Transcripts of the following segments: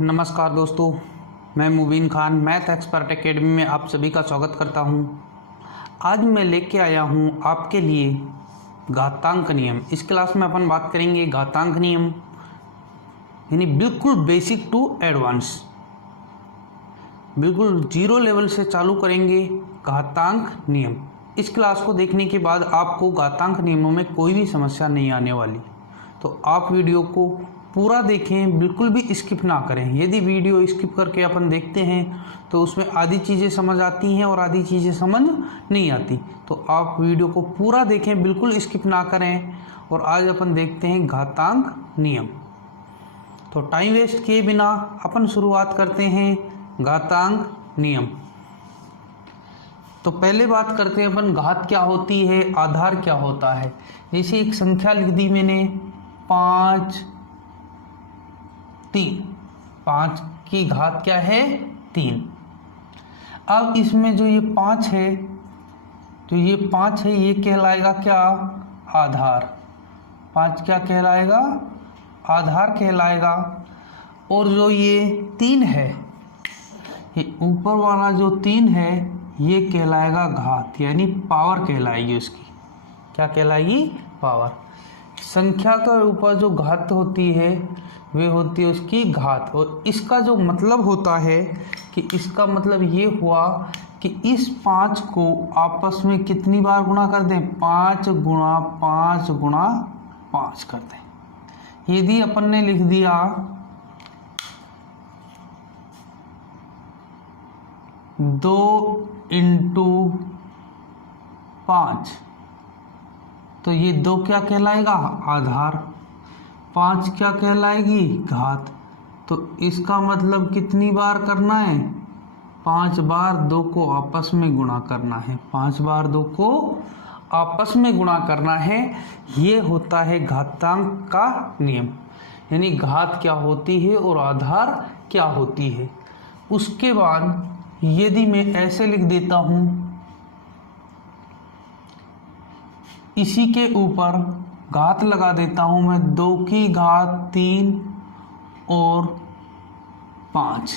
नमस्कार दोस्तों, मैं मुबीन खान मैथ एक्सपर्ट एकेडमी में आप सभी का स्वागत करता हूं। आज मैं लेके आया हूं आपके लिए घातांक नियम। इस क्लास में अपन बात करेंगे घातांक नियम, यानी बिल्कुल बेसिक टू एडवांस, बिल्कुल जीरो लेवल से चालू करेंगे घातांक नियम। इस क्लास को देखने के बाद आपको घातांक नियमों में कोई भी समस्या नहीं आने वाली, तो आप वीडियो को पूरा देखें, बिल्कुल भी स्किप ना करें। यदि वीडियो स्किप करके अपन देखते हैं तो उसमें आधी चीज़ें समझ आती हैं और आधी चीज़ें समझ नहीं आती, तो आप वीडियो को पूरा देखें, बिल्कुल स्किप ना करें। और आज अपन देखते हैं घातांक नियम। तो टाइम वेस्ट किए बिना अपन शुरुआत करते हैं घातांक नियम। तो पहले बात करते हैं अपन घात क्या होती है, आधार क्या होता है। जैसे एक संख्या लिख दी मैंने 5, 3, 5 की घात क्या है 3। अब इसमें जो ये 5 है, तो ये 5 है, ये कहलाएगा क्या, आधार। 5 क्या कहलाएगा, आधार कहलाएगा। और जो ये 3 है, ये ऊपर वाला जो 3 है, ये कहलाएगा घात, यानी पावर कहलाएगी उसकी। क्या कहलाएगी, पावर। संख्या के ऊपर जो घात होती है वे होती है उसकी घात। और इसका जो मतलब होता है कि इसका मतलब ये हुआ कि इस 5 को आपस में कितनी बार गुणा कर दें, 5 गुणा 5 गुणा 5 कर दें। यदि अपन ने लिख दिया 2 इंटू 5, तो ये 2 क्या कहलाएगा, आधार। 5 क्या कहलाएगी, घात। तो इसका मतलब कितनी बार करना है, 5 बार 2 को आपस में गुणा करना है। 5 बार 2 को आपस में गुणा करना है। ये होता है घातांक का नियम, यानी घात क्या होती है और आधार क्या होती है। उसके बाद यदि मैं ऐसे लिख देता हूं, इसी के ऊपर घात लगा देता हूं मैं, 2 की घात 3 और 5,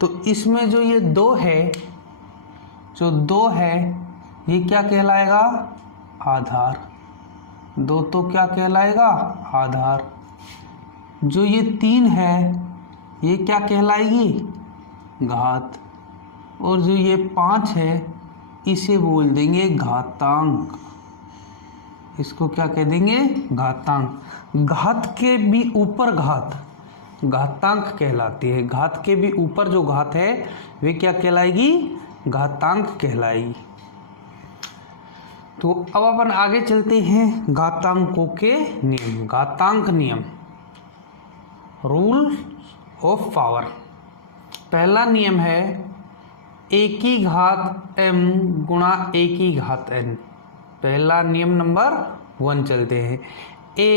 तो इसमें जो ये 2 है, जो 2 है ये क्या कहलाएगा, आधार। 2 तो क्या कहलाएगा, आधार। जो ये 3 है ये क्या कहलाएगी, घात। और जो ये 5 है इसे बोल देंगे घातांक। इसको क्या कह देंगे, घातांक। घात के भी ऊपर घात घातांक कहलाती है। घात के भी ऊपर जो घात है वे क्या कहलाएगी, घातांक कहलाएगी। तो अब अपन आगे चलते हैं घातांकों के नियम। घातांक नियम, रूल ऑफ पावर। पहला नियम है a की घात m गुणा a की घात n। पहला नियम नंबर 1 चलते हैं। a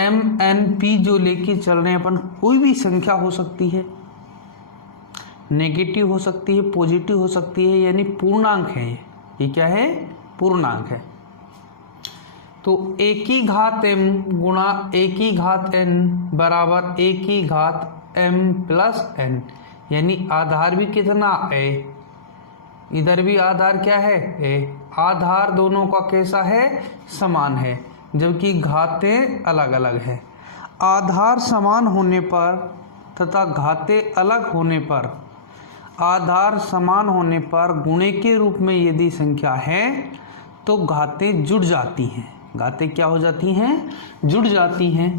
m n p जो लेके चल रहे हैं अपन, कोई भी संख्या हो सकती है, नेगेटिव हो सकती है, पॉजिटिव हो सकती है, यानी पूर्णांक है। ये क्या है, पूर्णांक है। तो a की घात m गुणा a की घात n बराबर a की घात m प्लस n, यानी आधार भी कितना, a, इधर भी आधार क्या है, a। आधार दोनों का कैसा है, समान है, जबकि घातें अलग अलग है। आधार समान होने पर तथा घातें अलग होने पर, आधार समान होने पर गुणे के रूप में यदि संख्या है तो घातें जुड़ जाती हैं। घातें क्या हो जाती हैं, जुड़ जाती हैं।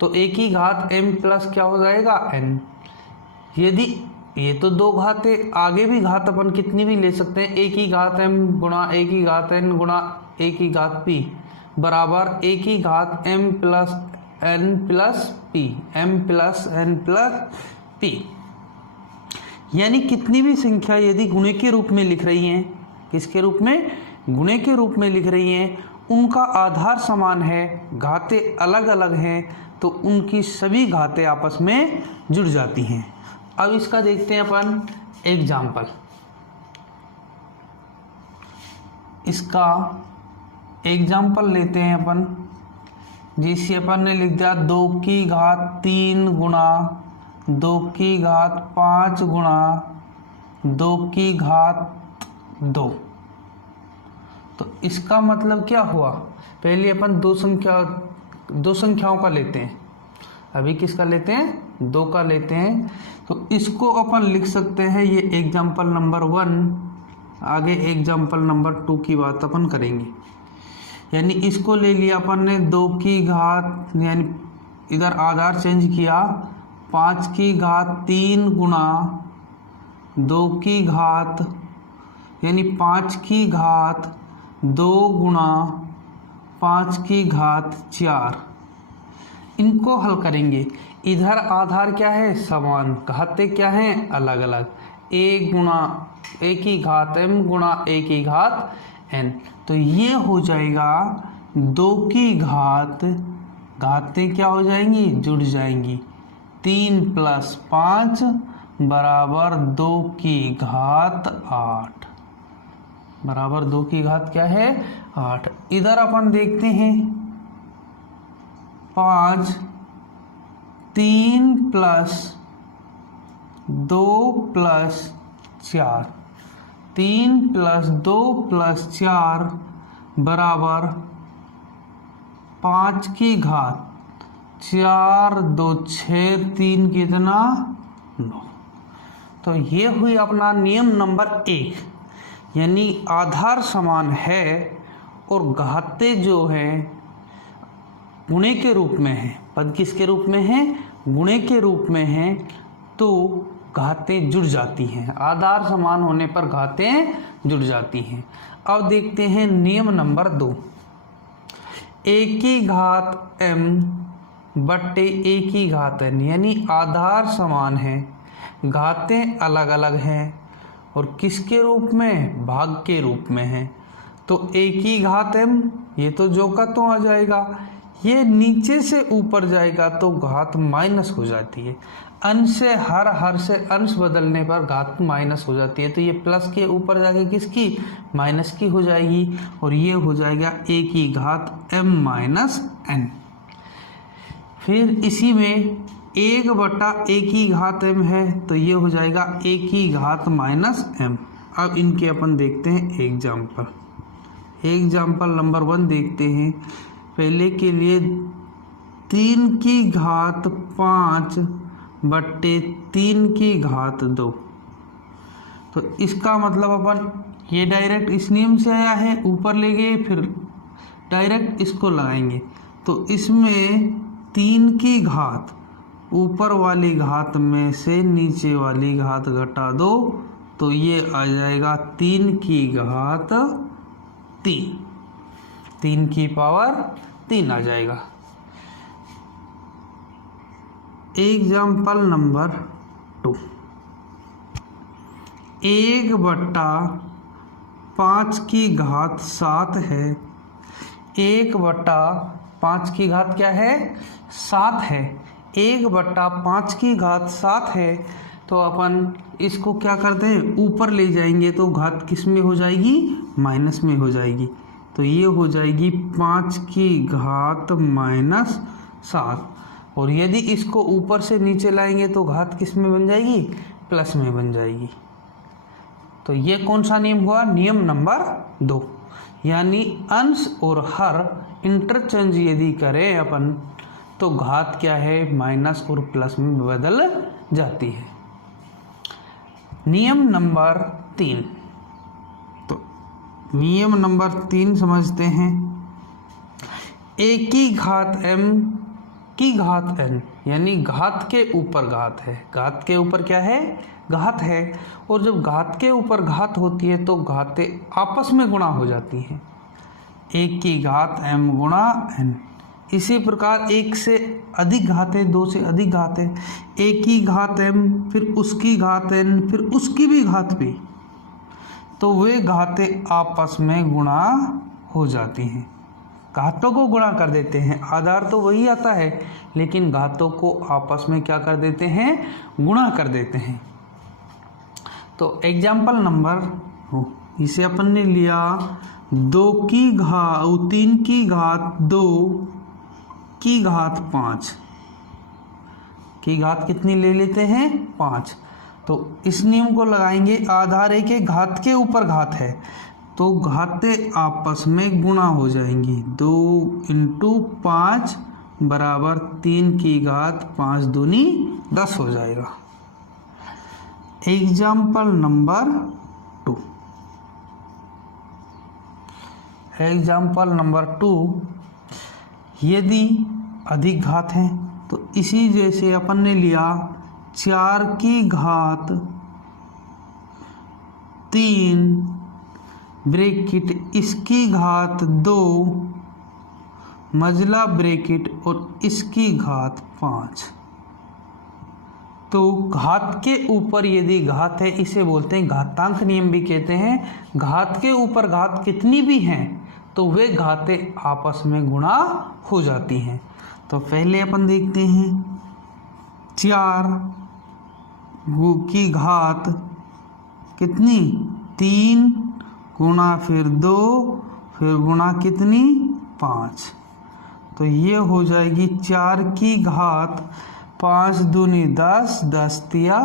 तो a की घात m प्लस क्या हो जाएगा, n। यदि ये तो 2 घातें, आगे भी घात अपन कितनी भी ले सकते हैं। a की घात m गुणा a की घात n गुणा a की घात p बराबर a की घात m plus n plus p, m plus n plus p। यानी कितनी भी संख्या यदि गुणे के रूप में लिख रही हैं, किसके रूप में, गुणे के रूप में लिख रही हैं, उनका आधार समान है, घातें अलग अलग हैं, तो उनकी सभी घातें आपस में जुड़ जाती हैं। अब इसका देखते हैं अपन एग्जाम्पल। इसका एग्जाम्पल लेते हैं अपन जिसे अपन ने लिख दिया 2 की घात 3 गुणा 2 की घात 5 गुणा 2 की घात 2। तो इसका मतलब क्या हुआ, पहले अपन दो संख्याओं का लेते हैं, अभी किसका लेते हैं, 2 का लेते हैं। तो इसको अपन लिख सकते हैं, ये एग्जाम्पल नंबर 1, आगे एग्जाम्पल नंबर 2 की बात अपन करेंगे। यानी इसको ले लिया अपन ने 2 की घात, यानी इधर आधार चेंज किया, 5 की घात 3 गुणा 2 की घात, यानी 5 की घात 2 गुणा 5 की घात 4। इनको हल करेंगे। इधर आधार क्या है, समान, घाते क्या हैं, अलग अलग, a की घात m गुणा a की घात n। तो ये हो जाएगा 2 की घात, घातें क्या हो जाएंगी, जुड़ जाएंगी, 3 + 5 बराबर 2 की घात 8, बराबर 2 की घात क्या है, 8। इधर अपन देखते हैं 5, 3 + 2 + 4, 3 + 2 + 4 बराबर 5 की घात 4, 2 6, 3 कितना 9। तो ये हुई अपना नियम नंबर 1, यानी आधार समान है और घाते जो हैं गुणे के रूप में है, पद किसके रूप में है, गुणे के रूप में है, तो घातें जुड़ जाती हैं, आधार समान होने पर घातें जुड़ जाती हैं। अब देखते हैं नियम नंबर 2, a की घात m बट्टे a की घात n, यानी आधार समान है, घातें अलग अलग हैं और किसके रूप में, भाग के रूप में है। तो a की घात m, ये तो जो का तो आ जाएगा, ये नीचे से ऊपर जाएगा तो घात माइनस हो जाती है, अंश से हर से अंश बदलने पर घात माइनस हो जाती है, तो ये प्लस के ऊपर जाके किसकी, माइनस की हो जाएगी, और ये हो जाएगा a की घात m - n। फिर इसी में 1/a की घात m है, तो ये हो जाएगा a की घात -m। अब इनके अपन देखते हैं एग्जाम्पल नंबर 1 देखते हैं। पहले के लिए 3 की घात 5 बट्टे 3 की घात 2। तो इसका मतलब अपन ये डायरेक्ट इस नियम से आया है, ऊपर ले गए, फिर डायरेक्ट इसको लगाएंगे। तो इसमें 3 की घात, ऊपर वाली घात में से नीचे वाली घात घटा दो, तो ये आ जाएगा 3 की घात 3, 3 की पावर 3 आ जाएगा। एग्जाम्पल नंबर 2, 1/5 की घात 7 है, 1/5 की घात क्या है, 7 है, 1/5 की घात 7 है। तो अपन इसको क्या करते हैं, ऊपर ले जाएंगे तो घात किस में हो जाएगी, माइनस में हो जाएगी, तो ये हो जाएगी 5 की घात -7। और यदि इसको ऊपर से नीचे लाएंगे तो घात किस में बन जाएगी, प्लस में बन जाएगी। तो ये कौन सा नियम हुआ, नियम नंबर 2, यानी अंश और हर इंटरचेंज यदि करें अपन तो घात क्या है, माइनस और प्लस में बदल जाती है। नियम नंबर 3, तो नियम नंबर 3 समझते हैं। a की घात m की घात n, यानी घात के ऊपर घात है, घात के ऊपर क्या है, घात है, और जब घात के ऊपर घात होती है तो घातें आपस में गुणा हो जाती हैं, 1 की घात m गुणा n। इसी प्रकार 1 से अधिक घातें, 2 से अधिक घातें, 1 की घात m, फिर उसकी घात n, फिर उसकी भी घात भी, तो वे घातें आपस में गुणा हो जाती हैं, घातों को गुणा कर देते हैं। आधार तो वही आता है, लेकिन घातों को आपस में क्या कर देते हैं, गुणा कर देते हैं। तो एग्जाम्पल नंबर, इसे अपन ने लिया 3 की घात 2 की घात 5 की घात कितनी ले लेते हैं 5। तो इस नियम को लगाएंगे, आधार एक है, घात के ऊपर घात है तो घातें आपस में गुणा हो जाएंगी। 2 × 5 बराबर 3 की घात 5 दूनी 10 हो जाएगा। Example number 2। एग्जाम्पल नंबर 2, यदि अधिक घात है तो इसी जैसे अपन ने लिया 4 की घात 3 ब्रैकेट इसकी घात 2 मजला ब्रैकेट और इसकी घात 5। तो घात के ऊपर यदि घात है इसे बोलते हैं घातांक नियम भी कहते हैं। घात के ऊपर घात कितनी भी हैं तो वे घातें आपस में गुणा हो जाती हैं। तो पहले अपन देखते हैं 4 की घात कितनी 3 गुणा फिर 2 फिर गुणा कितनी 5। तो ये हो जाएगी 4 की घात 5 दूनी 10 10 तिया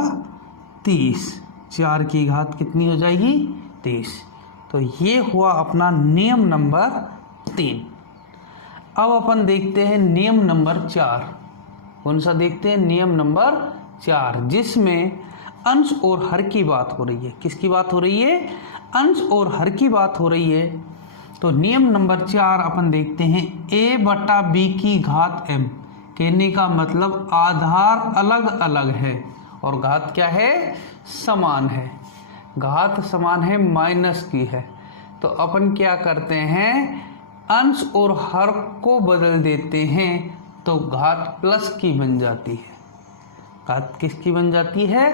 30। 4 की घात कितनी हो जाएगी 30। तो ये हुआ अपना नियम नंबर 3। अब अपन देखते हैं नियम नंबर 4। कौन सा देखते हैं? नियम नंबर 4, जिसमें अंश और हर की बात हो रही है। किसकी बात हो रही है? अंश और हर की बात हो रही है। तो नियम नंबर 4 अपन देखते हैं a/b की घात m। कहने का मतलब आधार अलग अलग है और घात क्या है? समान है। घात समान है, माइनस की है। तो अपन क्या करते हैं? अंश और हर को बदल देते हैं तो घात प्लस की बन जाती है। घात किसकी बन जाती है?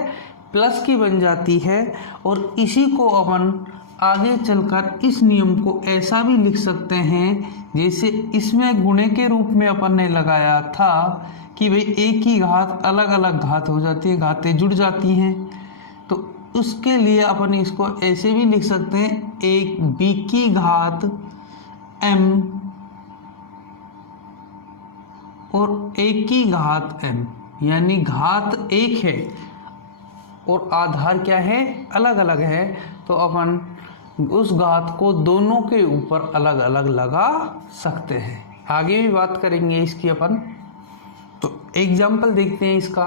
प्लस की बन जाती है। और इसी को अपन आगे चलकर इस नियम को ऐसा भी लिख सकते हैं जैसे इसमें गुणे के रूप में अपन ने लगाया था कि भाई एक ही घात अलग अलग घात हो जाती है, घातें जुड़ जाती हैं। तो उसके लिए अपन इसको ऐसे भी लिख सकते हैं एक b की घात m और एक की घात m, यानी घात एक है और आधार क्या है? अलग अलग है। तो अपन उस घात को दोनों के ऊपर अलग अलग लगा सकते हैं। आगे भी बात करेंगे इसकी अपन। तो एग्जाम्पल देखते हैं इसका।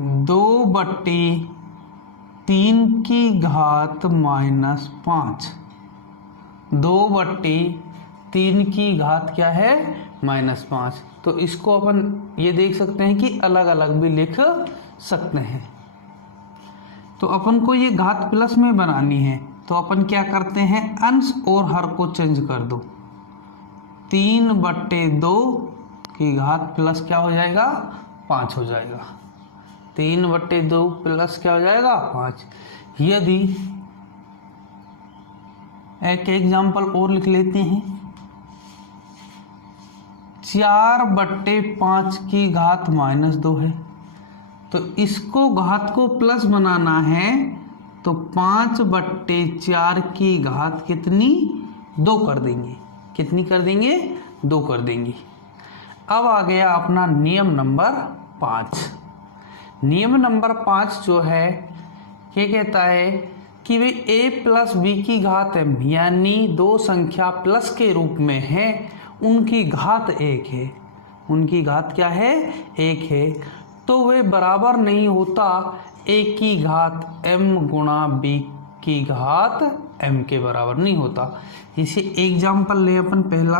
दो बट्टे 3 की घात -5। 2/3 की घात क्या है? -5। तो इसको अपन ये देख सकते हैं कि अलग अलग भी लिख सकते हैं। तो अपन को ये घात प्लस में बनानी है तो अपन क्या करते हैं? अंश और हर को चेंज कर दो। 3/2 की घात प्लस क्या हो जाएगा? 5 हो जाएगा। 3/2 प्लस क्या हो जाएगा? 5। यदि एक एग्जाम्पल और लिख लेते हैं 4/5 की घात -2 है। तो इसको घात को प्लस बनाना है तो 5/4 की घात कितनी? 2 कर देंगे। कितनी कर देंगे? 2 कर देंगे। अब आ गया अपना नियम नंबर 5। नियम नंबर 5 जो है ये कहता है कि वे a + b की घात m, यानी दो संख्या प्लस के रूप में है, उनकी घात 1 है। उनकी घात क्या है? 1 है। तो वे बराबर नहीं होता a की घात m गुणा b की घात m के बराबर नहीं होता। इसे एग्जाम्पल ले अपन पहला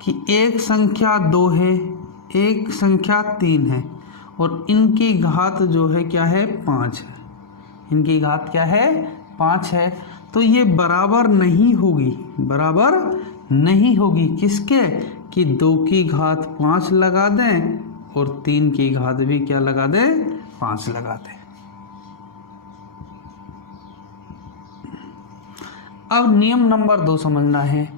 कि एक संख्या 2 है, एक संख्या 3 है और इनकी घात जो है क्या है? 5 है। इनकी घात क्या है? 5 है। तो ये बराबर नहीं होगी। बराबर नहीं होगी किसके? कि 2 की घात 5 लगा दें और 3 की घात भी क्या लगा दें? 5 लगा दें। अब नियम नंबर 2 समझना है।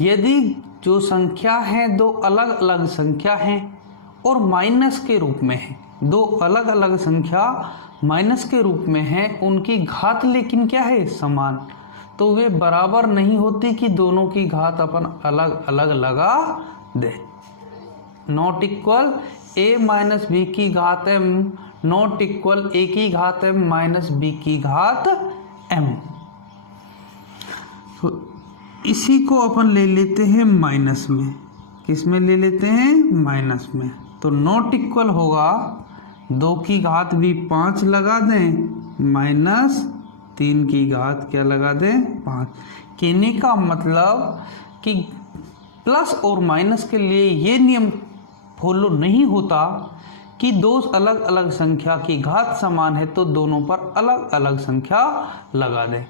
यदि जो संख्या है दो अलग अलग संख्या हैं और माइनस के रूप में है, दो अलग अलग संख्या माइनस के रूप में है, उनकी घात लेकिन क्या है, समान, तो वे बराबर नहीं होती कि दोनों की घात अपन अलग अलग लगा दे। Not equal a minus b की घात m नॉट इक्वल a की घात m माइनस b की घात m। तो इसी को अपन ले लेते हैं माइनस में, किस में ले लेते हैं, माइनस में। तो नॉट इक्वल होगा 2 की घात भी 5 लगा दें माइनस 3 की घात क्या लगा दें, 5। कहने का मतलब कि प्लस और माइनस के लिए ये नियम फॉलो नहीं होता कि दो अलग अलग संख्या की घात समान है तो दोनों पर अलग अलग संख्या लगा दें,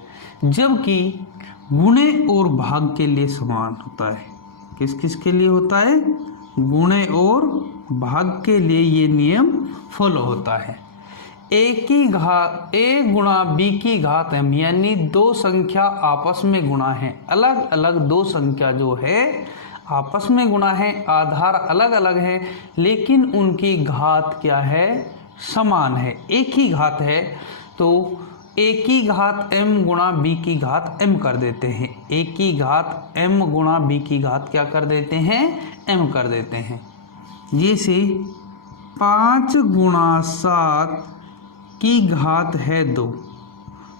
जबकि गुणे और भाग के लिए समान होता है। किस किस के लिए होता है, गुणे और भाग के लिए ये नियम फॉलो होता है। a गुणा b की घात m, यानी दो संख्या आपस में गुणा है, अलग अलग दो संख्या जो है आपस में गुणा है, आधार अलग अलग है लेकिन उनकी घात क्या है, समान है, एक ही घात है। तो a की घात m गुणा b की घात m कर देते हैं, a की घात m गुणा b की घात क्या कर देते हैं, m कर देते हैं। जैसे 5 गुणा 7 की घात है 2,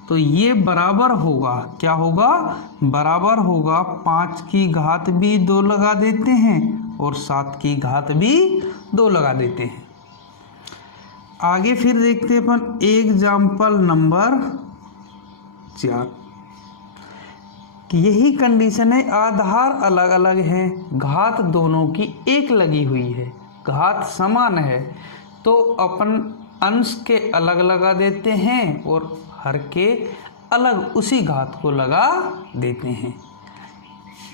तो ये बराबर होगा, क्या होगा, बराबर होगा 5 की घात भी 2 लगा देते हैं और 7 की घात भी 2 लगा देते हैं। आगे फिर देखते हैं अपन एग्जाम्पल नंबर 4। यही कंडीशन है, आधार अलग अलग है, घात दोनों की एक लगी हुई है, घात समान है, तो अपन अंश के अलग लगा देते हैं और हर के अलग उसी घात को लगा देते हैं।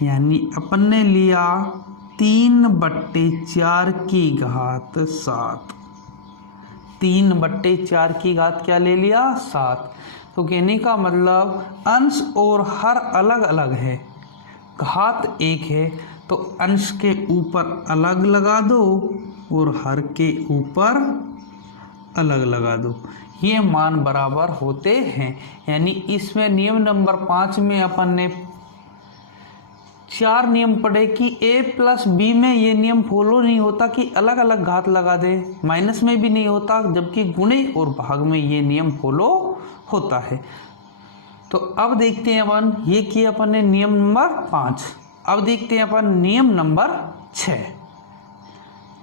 यानी अपन ने लिया 3/4 की घात 7, 3/4 की घात क्या ले लिया, 7। तो कहने का मतलब अंश और हर अलग अलग है, घात एक है, तो अंश के ऊपर अलग लगा दो और हर के ऊपर अलग लगा दो, ये मान बराबर होते हैं। यानी इसमें नियम नंबर 5 में अपन ने 4 नियम पढ़े कि a प्लस b में ये नियम फॉलो नहीं होता कि अलग अलग घात लगा दे, माइनस में भी नहीं होता, जबकि गुणे और भाग में ये नियम फॉलो होता है। तो अब देखते हैं अपन, ये किया अपन ने नियम नंबर 5। अब देखते हैं अपन नियम नंबर 6।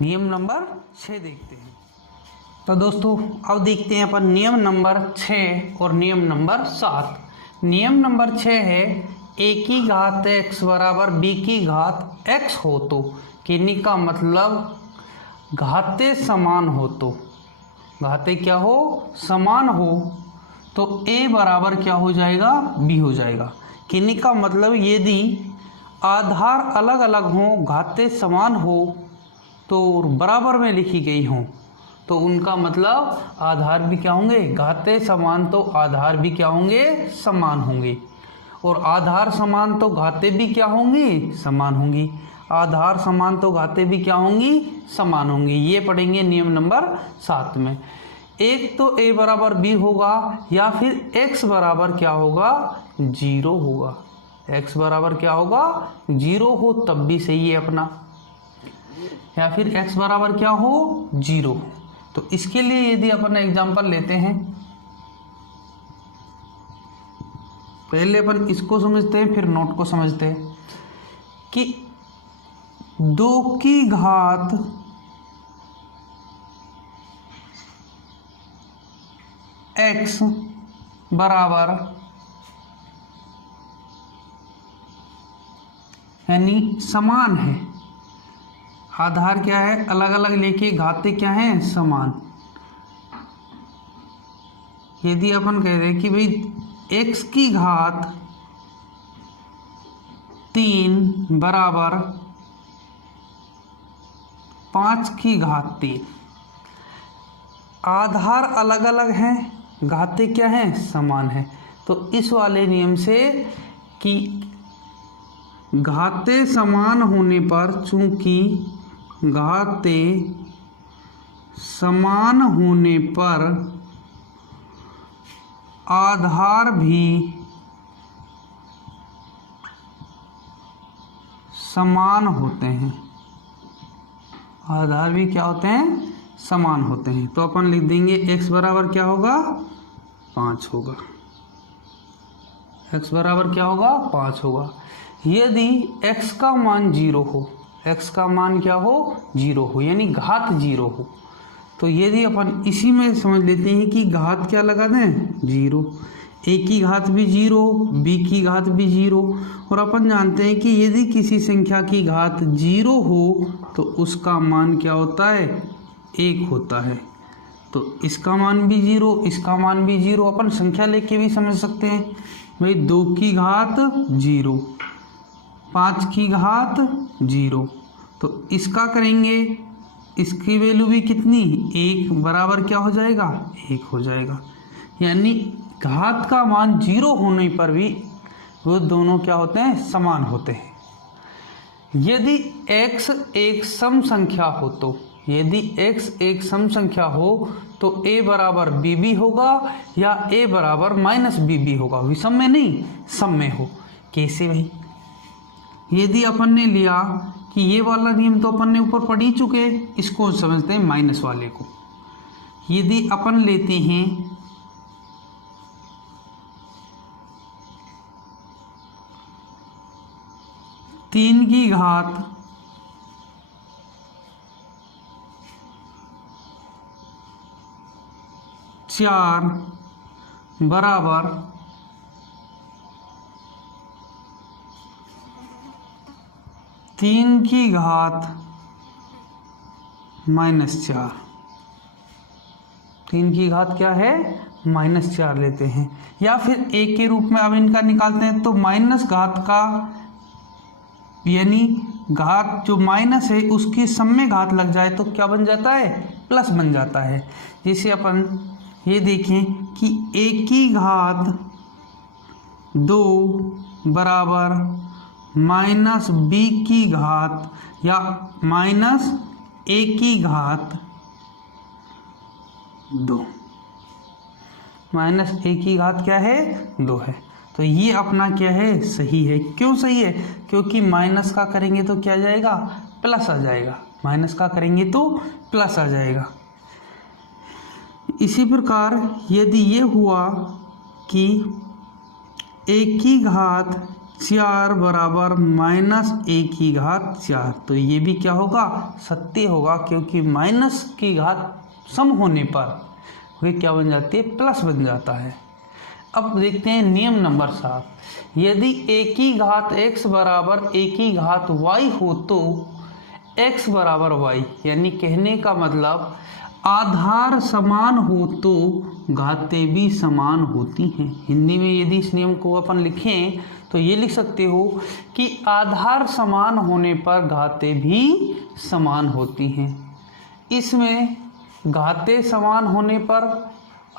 नियम नंबर 6 देखते हैं। तो दोस्तों अब देखते हैं अपन नियम नंबर 6 और नियम नंबर 7। नियम नंबर 6 है a की घात x बराबर b की घात x हो तो, कहने का मतलब घातें समान हो तो, घातें क्या हो, समान हो, तो a बराबर क्या हो जाएगा, b हो जाएगा। कहने का मतलब यदि आधार अलग अलग हो, घातें समान हो तो बराबर में लिखी गई हो, तो उनका मतलब आधार भी क्या होंगे, घातें समान तो आधार भी क्या होंगे, समान होंगे, और आधार समान तो घातें भी क्या होंगी, समान होंगी, आधार समान तो घातें भी क्या होंगी, समान होंगी। ये पढ़ेंगे नियम नंबर 7 में। एक तो a बराबर b होगा या फिर x बराबर क्या होगा, 0 होगा, x बराबर क्या होगा, 0 हो तब भी सही है अपना, या फिर x बराबर क्या हो, 0। तो इसके लिए यदि अपन एग्जांपल लेते हैं, पहले अपन इसको समझते हैं फिर नोट को समझते हैं कि 2 की घात x बराबर, यानी समान है, आधार क्या है, अलग अलग लेके घातें क्या हैं, समान। यदि अपन कह रहे हैं कि भाई x की घात 3 बराबर 5 की घात 3, आधार अलग अलग हैं, घातें क्या हैं, समान है, तो इस वाले नियम से कि घातें समान होने पर, चूंकि घातें समान होने पर आधार भी समान होते हैं। आधार भी क्या होते हैं? समान होते हैं। तो अपन लिख देंगे x बराबर क्या होगा? 5 होगा। x बराबर क्या होगा? 5 होगा। यदि x का मान 0 हो, x का मान क्या हो? 0 हो, यानी घात 0 हो, तो यदि अपन इसी में समझ लेते हैं कि घात क्या लगा दें? 0। a की घात भी 0, b की घात भी 0, और अपन जानते हैं कि यदि किसी संख्या की घात 0 हो तो उसका मान क्या होता है? 1 होता है। तो इसका मान भी 0, इसका मान भी 0। अपन संख्या लेके भी समझ सकते हैं भाई। 2 की घात 0, 5 की घात 0, तो इसका करेंगे, इसकी वैल्यू भी कितनी? 1 बराबर क्या हो जाएगा? 1 हो जाएगा। यानी घात का मान 0 होने पर भी वो दोनों क्या होते हैं? समान होते हैं। यदि x एक सम संख्या हो तो, यदि x एक सम संख्या हो तो a बराबर bb होगा या a बराबर माइनस bb होगा। विषम में नहीं, सम में हो। कैसे भाई? यदि अपन ने लिया कि ये वाला नियम तो अपन ने ऊपर पढ़ ही चुके, इसको समझते हैं माइनस वाले को। यदि अपन लेते हैं 3 की घात 4 बराबर 3 की घात -4। 3 की घात क्या है? -4 लेते हैं, या फिर एक के रूप में अब इनका निकालते हैं तो माइनस घात का, यानी घात जो माइनस है उसकी सम में घात लग जाए तो क्या बन जाता है? प्लस बन जाता है। जैसे अपन ये देखें कि a की घात 2 बराबर माइनस b की घात या माइनस a की घात 2। माइनस a की घात क्या है? 2 है। तो ये अपना क्या है? सही है। क्यों सही है? क्योंकि माइनस का करेंगे तो क्या जाएगा? प्लस आ जाएगा। माइनस का करेंगे तो प्लस आ जाएगा। इसी प्रकार यदि ये हुआ कि a की घात 4 बराबर माइनस a की घात 4, तो ये भी क्या होगा? सत्य होगा, क्योंकि माइनस की घात सम होने पर वे क्या बन जाती है? प्लस बन जाता है। अब देखते हैं नियम नंबर 7। यदि a की घात x बराबर a की घात y हो तो x बराबर y, यानी कहने का मतलब आधार समान हो तो घातें भी समान होती हैं। हिंदी में यदि इस नियम को अपन लिखें तो ये लिख सकते हो कि आधार समान होने पर घातें भी समान होती हैं। इसमें घातें समान होने पर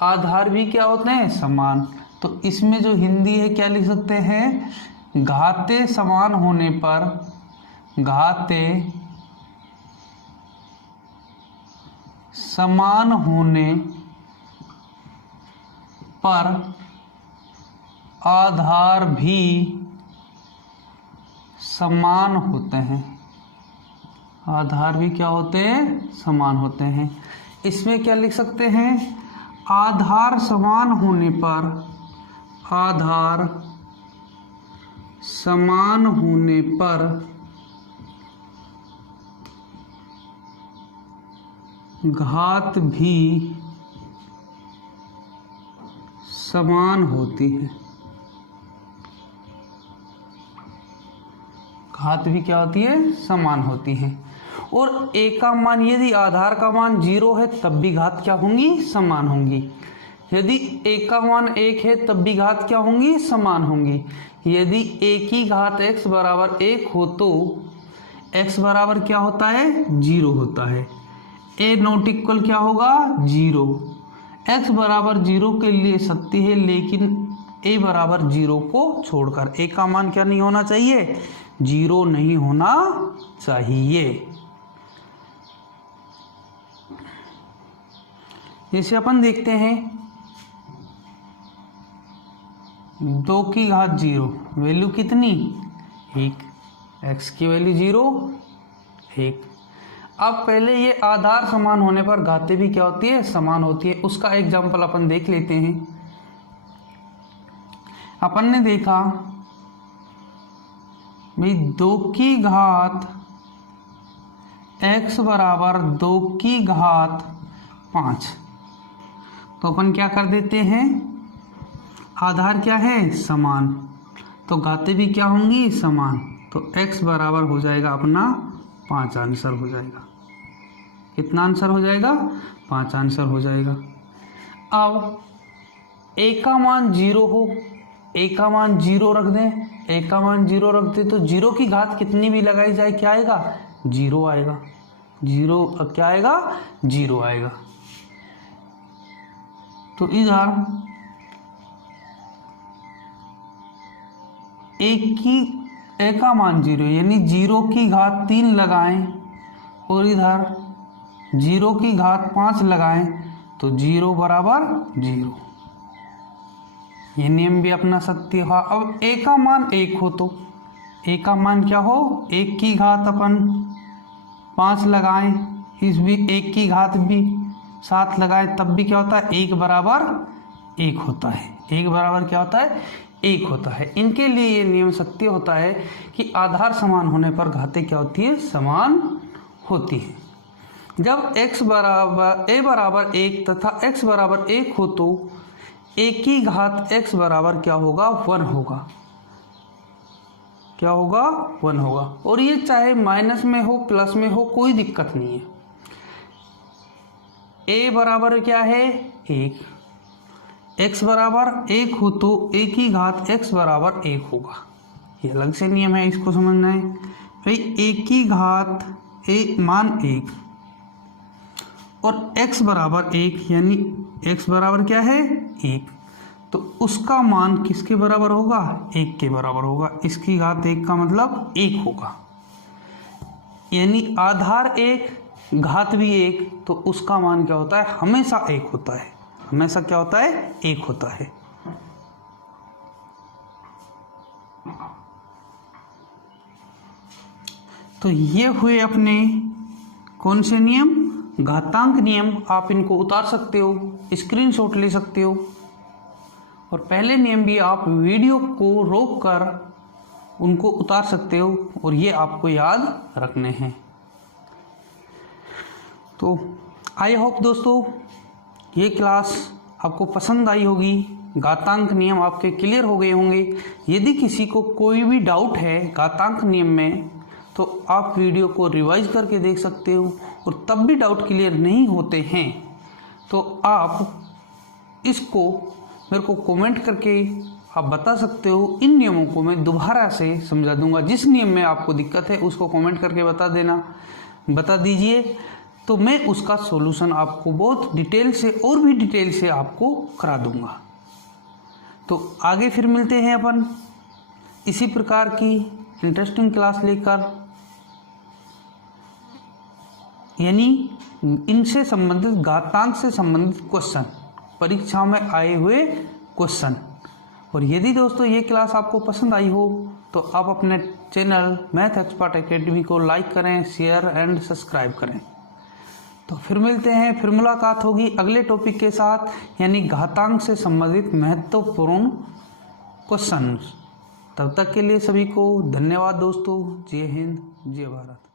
आधार भी क्या होते हैं? समान। तो इसमें जो हिंदी है क्या लिख सकते हैं? घातें समान होने पर, घातें समान होने पर आधार भी समान होते हैं। आधार भी क्या होते हैं? समान होते हैं। इसमें क्या लिख सकते हैं? आधार समान होने पर, आधार समान होने पर घात भी समान होती है। घात भी क्या होती है? समान होती है। और a का मान, यदि आधार का मान 0 है तब भी घात क्या होंगी? समान होंगी। यदि a का मान 1 है तब भी घात क्या होंगी? समान होंगी। यदि a की घात x बराबर 1 हो तो x बराबर क्या होता है? 0 होता है। a नॉट इक्वल क्या होगा? 0। x बराबर 0 के लिए सत्य है, लेकिन a बराबर 0 को छोड़कर a का मान क्या नहीं होना चाहिए? 0 नहीं होना चाहिए। जैसे अपन देखते हैं 2 की घात 0 वैल्यू कितनी 1, x की वैल्यू 0 1। अब पहले ये आधार समान होने पर घातें भी क्या होती है समान होती है। उसका एग्जाम्पल अपन देख लेते हैं। अपन ने देखा भाई 2 की घात x बराबर 2 की घात 5, तो अपन क्या कर देते हैं आधार क्या है समान, तो घातें भी क्या होंगी समान, तो x बराबर हो जाएगा अपना 5 आंसर हो जाएगा। कितना आंसर हो जाएगा 5 आंसर हो जाएगा। अब a का मान 0 हो, a का मान 0 रख दें, a का मान 0 रख दें तो 0 की घात कितनी भी लगाई जाए क्या आएगा 0 आएगा। 0 क्या आएगा 0 आएगा। तो इधर a का मान 0 यानी 0 की घात 3 लगाएं और इधर 0 की घात 5 लगाएं तो 0 बराबर 0। ये नियम भी अपना सत्य हुआ। अब a का मान 1 हो तो a का मान क्या हो 1 की घात अपन 5 लगाएं, इस भी 1 की घात भी 7 लगाएं, तब भी क्या होता है 1 बराबर 1 होता है। 1 बराबर क्या होता है 1 होता है। इनके लिए ये नियम सत्य होता है कि आधार समान होने पर घातें क्या होती है समान होती है। जब a बराबर 1 तथा x बराबर 1 हो तो a की घात x बराबर क्या होगा 1 होगा। क्या होगा 1 होगा। और ये चाहे माइनस में हो प्लस में हो कोई दिक्कत नहीं है। a बराबर क्या है 1, x बराबर 1 हो तो a की घात x बराबर 1 होगा। ये अलग से नियम है, इसको समझना है भाई। a की घात मान 1 और x बराबर 1 यानी x बराबर क्या है 1, तो उसका मान किसके बराबर होगा 1 के बराबर होगा। इसकी घात 1 का मतलब 1 होगा, यानी आधार 1 घात भी 1, तो उसका मान क्या होता है हमेशा 1 होता है। हमेशा क्या होता है 1 होता है। तो ये हुए अपने कौन से नियम घातांक नियम। आप इनको उतार सकते हो, स्क्रीनशॉट ले सकते हो, और पहले नियम भी आप वीडियो को रोक कर उनको उतार सकते हो और ये आपको याद रखने हैं। तो आई होप दोस्तों ये क्लास आपको पसंद आई होगी। घातांक नियम आपके क्लियर हो गए होंगे। यदि किसी को कोई भी डाउट है घातांक नियम में तो आप वीडियो को रिवाइज करके देख सकते हो, और तब भी डाउट क्लियर नहीं होते हैं तो आप इसको मेरे को कमेंट करके आप बता सकते हो। इन नियमों को मैं दोबारा से समझा दूंगा। जिस नियम में आपको दिक्कत है उसको कमेंट करके बता दीजिए, तो मैं उसका सॉल्यूशन आपको बहुत डिटेल से और भी डिटेल से आपको करा दूंगा। तो आगे फिर मिलते हैं अपन इसी प्रकार की इंटरेस्टिंग क्लास लेकर, यानी इनसे संबंधित घातांक से संबंधित क्वेश्चन, परीक्षा में आए हुए क्वेश्चन। और यदि दोस्तों ये क्लास आपको पसंद आई हो तो आप अपने चैनल मैथ एक्सपर्ट एकेडमी को लाइक करें, शेयर एंड सब्सक्राइब करें। तो फिर मिलते हैं, फिर मुलाकात होगी अगले टॉपिक के साथ, यानी घातांक से संबंधित महत्वपूर्ण क्वेश्चन। तब तक के लिए सभी को धन्यवाद दोस्तों। जय हिंद, जय भारत।